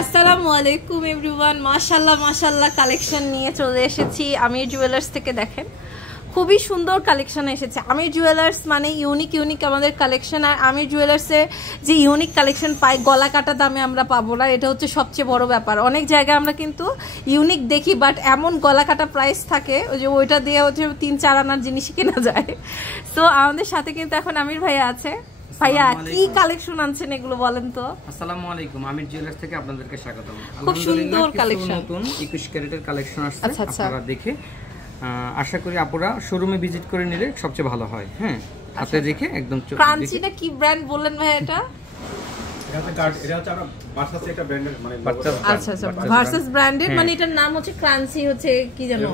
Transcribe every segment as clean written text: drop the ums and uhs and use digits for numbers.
আসসালামু আলাইকুম এভরিওয়ান। মাশাআল্লাহ মাশাআল্লাহ কালেকশন নিয়ে চলে এসেছি আমির জুয়েলার্স থেকে। দেখেন খুবই সুন্দর কালেকশন এসেছে। আমির জুয়েলার্স মানে ইউনিক আমাদের কালেকশন। আর আমির জুয়েলার্সে যে ইউনিক কালেকশন পাই গলা কাটা দামে আমরা পাবো না, এটা হচ্ছে সবচেয়ে বড় ব্যাপার। অনেক জায়গায় আমরা কিন্তু ইউনিক দেখি, বাট এমন গলা কাটা প্রাইস থাকে যে ওইটা দিয়ে হচ্ছে 3-4 আনার জিনিস কেনা যায়। সো আমাদের সাথে কিন্তু এখন আমির ভাইয়া আছে। ভাইয়া কি কালেকশন আনছেন এগুলো বলেন তো। আসসালামু আলাইকুম, আমির জুয়েলার্স থেকে আপনাদেরকে স্বাগতম। খুব সুন্দর কালেকশন, নতুন 21 ক্যারেটের কালেকশন আসছে। আপনারা দেখে আশা করি আপুরা শোরুমে ভিজিট করে নিলে সবচেয়ে ভালো হয়। হ্যাঁ, হাতে দেখে একদম ক্রাঞ্চি না কি ব্র্যান্ড বললেন ভাই এটা? ভার্সাস ব্র্যান্ডেড, মানে এটার নাম হচ্ছে ক্রাঞ্চি, হচ্ছে কি জানো,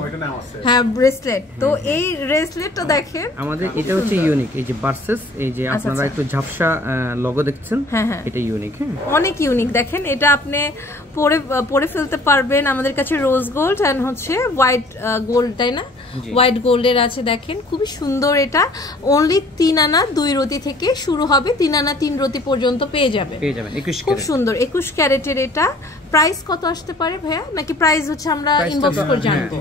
হ্যাঁ ব্রেসলেট। তো এই ব্রেসলেটটা দেখেন আমাদের এটা হচ্ছে ইউনিক। এই যে ভার্সাস, এই যে আপনারা একটু ঝাপসা লোগো দেখছেন, এটা ইউনিক। হ্যাঁ, অনেক ইউনিক। দেখেন এটা আপনি পরে ফেলতে পারবেন। আমাদের কাছে রোজ গোল্ড এন্ড হচ্ছে হোয়াইট গোল্ড, তাই না? হোয়াইট গোল্ডের আছে। দেখেন খুবই সুন্দর। এটা অনলি 3 আনা 2 রতি থেকে শুরু হবে, 3 আনা 3 রতি পর্যন্ত পেয়ে যাবেন। খুব সুন্দর 21 ক্যারেটের। এটা প্রাইস কত আসতে পারে ভাইয়া, নাকি প্রাইস হচ্ছে আমরা ইনবক্স করে জানবো?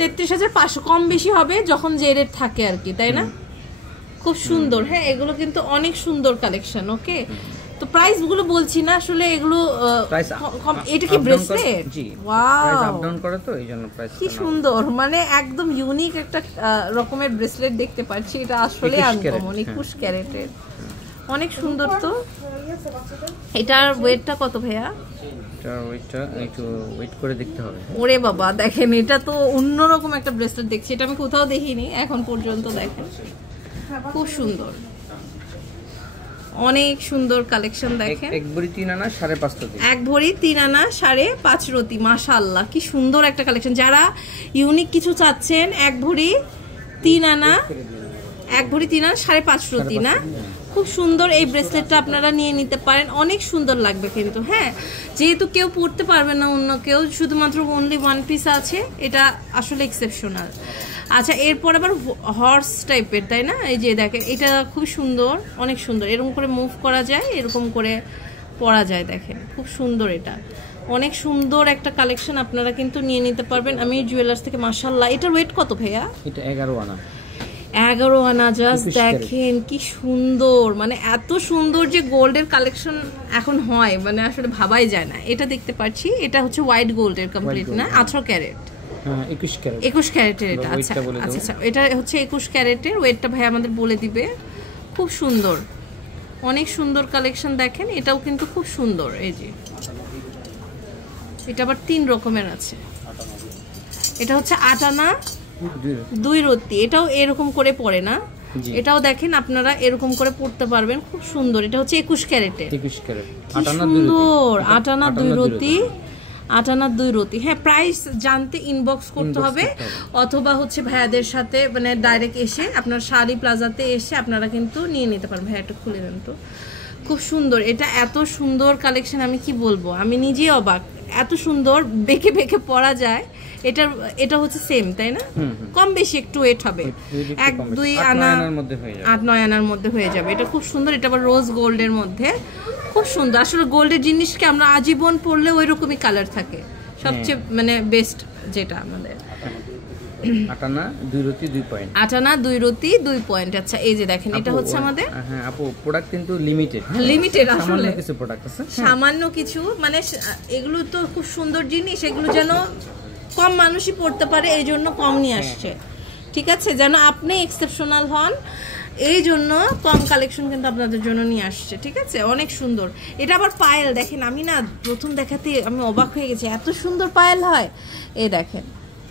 33,500 কম বেশি হবে যখন যে রেট থাকে আর কি, তাই না? খুব সুন্দর। হ্যাঁ, এগুলো কিন্তু অনেক সুন্দর কালেকশন। ওকে, তো প্রাইস গুলো বলছি না আসলে, এগুলো এটা কি ব্রেসলেট? জি, ওয়াও, আপ ডাউন করে তো এইজন্য প্রাইস কি সুন্দর। মানে একদম ইউনিক একটা রকমের ব্রেসলেট দেখতে পাচ্ছি। এটা আসলে আনকমন 21 ক্যারেটের, অনেক সুন্দর। তো এটার ওয়েটটা কত ভাইয়া? এটার ওয়েটটা একটু ওয়েট করে দেখতে হবে। ওরে বাবা, দেখেন এটা তো অন্যরকম একটা ব্রেসলেট দেখছি, এটা আমি কোথাও দেখিনি এখন পর্যন্ত। দেখেন খুব সুন্দর, অনেক সুন্দর কালেকশন। দেখেন এক ভরি 3 আনা 5.5 রতি, এক ভরি 3 আনা 5.5 রতি। মাশাআল্লাহ কি সুন্দর একটা কালেকশন। যারা ইউনিক কিছু চাচ্ছেন, এক ভরি 3 আনা 5.5 রতি না, খুব সুন্দর এই ব্রেসলেটটা আপনারা নিয়ে নিতে পারেন। অনেক সুন্দর লাগবে কিন্তু। হ্যাঁ, যেহেতু কেউ পড়তে পারবে না, অন্য কেউ শুধুমাত্র অনলি 1 পিস আছে, এটা আসলে এক্সেপশনাল। আচ্ছা, এরপর আবার হর্স টাইপের, তাই না? এই যে দেখেন এটা খুব সুন্দর, অনেক সুন্দর। এরকম করে মুভ করা যায়, এরকম করে পরা যায়। দেখেন খুব সুন্দর। এটা অনেক সুন্দর একটা কালেকশন, আপনারা কিন্তু নিয়ে নিতে পারবেন আমির জুয়েলার্স থেকে। মাশাআল্লাহ, এটার ওয়েট কত ভাইয়া? এটা 11 আনা। 11 আনা। জাস্ট দেখেন কি সুন্দর, মানে এত সুন্দর যে গোল্ডের কালেকশন এখন হয়, মানে আসলে ভাবাই যায় না। এটা দেখতে পাচ্ছি, এটা হচ্ছে হোয়াইট গোল্ডের কমপ্লিট না, 18 ক্যারেট। 21 ক্যারেটের এটা। আচ্ছা আচ্ছা, এটা হচ্ছে 21 ক্যারেটের। ওয়েটটা ভাই আমাদের বলে দিবে। খুব সুন্দর, অনেক সুন্দর কালেকশন। দেখেন এটাও কিন্তু খুব সুন্দর। এই যে এটা আবার 3 রকমের আছে। এটা হচ্ছে 8 আনা 2 রতি। এটাও এরকম করে পড়ে না, এটাও দেখেন আপনারা এরকম করে পড়তে পারবেন। খুব সুন্দর। এটা হচ্ছে 21 ক্যারেটের। 21 ক্যারেট, সুন্দর। 8 আনা 2 রতি, 8 আনা 2 রতি। হ্যাঁ, প্রাইস জানতে ইনবক্স করতে হবে, অথবা হচ্ছে ভাইয়াদের সাথে মানে ডাইরেক্ট এসে আপনার শাড়ি প্লাজাতে এসে আপনারা কিন্তু নিয়ে নিতে পারেন। ভাইয়া একটু খুলে দেন তো। খুব সুন্দর। এটা এত সুন্দর কালেকশন, আমি কি বলবো, আমি নিজেই অবাক। এত সুন্দর, বেঁকে বেঁকে পরা যায়। এটা হচ্ছে সেম, তাই না? কম বেশি একটু ওয়েট হবে, 1-2 আনা 8-9 আনার মধ্যে হয়ে যাবে। এটা খুব সুন্দর। এটা আবার রোজ গোল্ডের মধ্যে, খুব সুন্দর। আসলে গোল্ডের জিনিসকে আমরা আজীবন পরলে ওই রকমই কালার থাকে, সবচেয়ে মানে বেস্ট যেটা আমাদের। 8 আনা 2 রতি 2 পয়েন্ট, 8 আনা 2 রতি 2 পয়েন্ট। আচ্ছা, এই যে দেখেন এটা হচ্ছে আমাদের। হ্যাঁ আপু, প্রোডাক্ট কিন্তু লিমিটেড আসলে কিছু প্রোডাক্ট আছে, সামান্য কিছু, মানে এগুলো তো খুব সুন্দর জিনিস, এগুলো যেন কম মানুষই পড়তে পারে, এই জন্য কম নিয়ে আসছে। ঠিক আছে, যেন আপনি এক্সেপশনাল হন, এই জন্য কম কালেকশন কিন্তু আপনাদের জন্য নিয়ে আসছে। ঠিক আছে, অনেক সুন্দর। এটা আবার পায়েল। দেখেন আমি না প্রথম দেখাতে আমি অবাক হয়ে গেছি, এত সুন্দর পায়েল হয়। এই দেখেন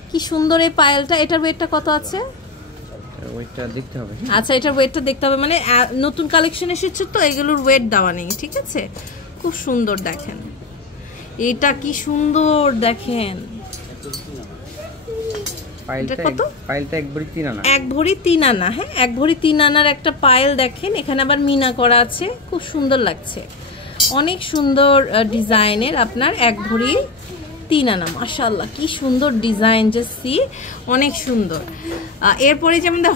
কি সুন্দর এই পায়েলটা। এটার ওয়েটটা কত আছে? ওয়েটটা দেখতে হবে। আচ্ছা, এটার ওয়েটটা দেখতে হবে, মানে নতুন কালেকশন এসেছে তো এগুলোর ওয়েট দেওয়া নেই। ঠিক আছে, খুব সুন্দর। দেখেন এটা কি সুন্দর। দেখেন পায়েলটা 1 ভরি 3 আনা, 1 ভরি 3 আনা। হ্যাঁ, 1 ভরি 3 আনার একটা পায়েল। দেখেন এখানে আবার মিনা করা আছে, খুব সুন্দর লাগছে। অনেক সুন্দর ডিজাইনের আপনার 1 ভরি 3 আনা। মাশাআল্লাহ কি সুন্দর ডিজাইন, জাসি অনেক সুন্দর। এরপরে যে আমাদের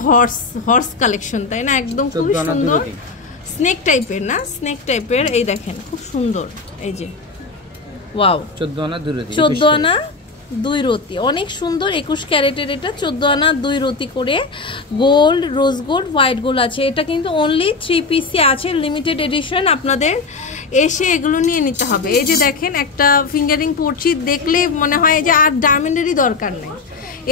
হর্স কালেকশন, তাই না? একদম খুব সুন্দর, স্নেক টাইপের না, স্নেক টাইপের। এই দেখেন খুব সুন্দর। এই যে ওয়াও 14 আনা 2 রতি, 14 আনা 2 রতি, অনেক সুন্দর। 21 ক্যারেটের এটা, 14 আনা 2 রতি করে gold, rose gold, white gold আছে। এটা কিন্তু অনলি 3 পিসই আছে, লিমিটেড এডিশন। আপনাদের এসে এগুলো নিয়ে নিতে হবে। এই যে দেখেন একটা ফিঙ্গারিং পরছি, দেখলে মনে হয় যে আর ডায়মন্ডেরই দরকার নেই।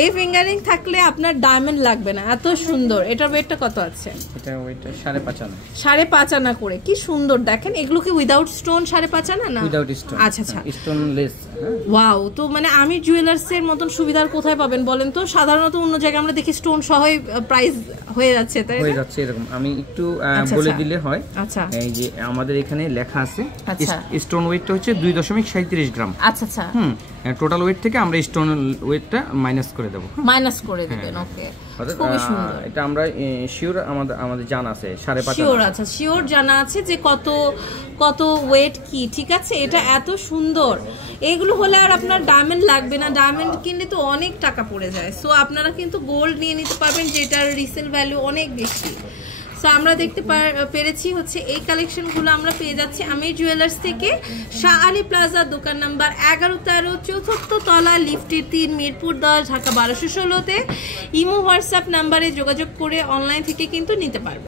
এই ফিঙ্গারিং থাকলে আপনার ডায়মন্ড লাগবে না, এত সুন্দর। এটার ওয়েটটা কত আছে? এটা ওয়েটটা 5.5 আনা, 5.5 আনা করে। কি সুন্দর দেখেন। এগুলো কি উইদাউট স্টোন 5.5 আনা না? Without stone. আচ্ছা আচ্ছা, স্টোনলেস। ওয়াও। তো মানে আমি জুয়েলার্স এর মতন সুবিধার কোথায় পাবেন বলেন তো? সাধারণত অন্য জায়গায় আমরা দেখি স্টোন সহই প্রাইস হয়ে যাচ্ছে, তাই হয়ে যাচ্ছে এরকম। আমি একটু বলে দিলে হয়। আচ্ছা, এই যে আমাদের এখানে লেখা আছে স্টোন ওয়েটটা হচ্ছে 2.37 গ্রাম। আচ্ছা আচ্ছা, টোটাল ওয়েট থেকে আমরা স্টোন ওয়েটটা মাইনাস করে দেব, মাইনাস করে দিবেন। ওকে, খুবই সুন্দর। এটা আমরা শিওর আমাদের জানা আছে 5.5 শিওর। আচ্ছা, শিওর জানা আছে যে কত কত ওয়েট কি, ঠিক আছে। এটা এত সুন্দর। এগুলো হলে আর আপনার ডায়মন্ড লাগবে না, ডায়মন্ড কিনলে তো অনেক টাকা পড়ে যায়। সো আপনারা কিন্তু গোল্ড নিয়ে নিতে পারবেন, যেটার রিসেল ভ্যালু অনেক বেশি। সো আমরা দেখতে পেরেছি হচ্ছে এই কালেকশনগুলো আমরা পেয়ে যাচ্ছি আমির জুয়েলার্স থেকে, শাহ আলী প্লাজা, দোকান নাম্বার 11-13, 4th তলা, লিফটের 3, মিরপুর 10, ঢাকা 1216-তে। ইমো হোয়াটসঅ্যাপ নাম্বারে যোগাযোগ করে অনলাইন থেকে কিন্তু নিতে পারবেন।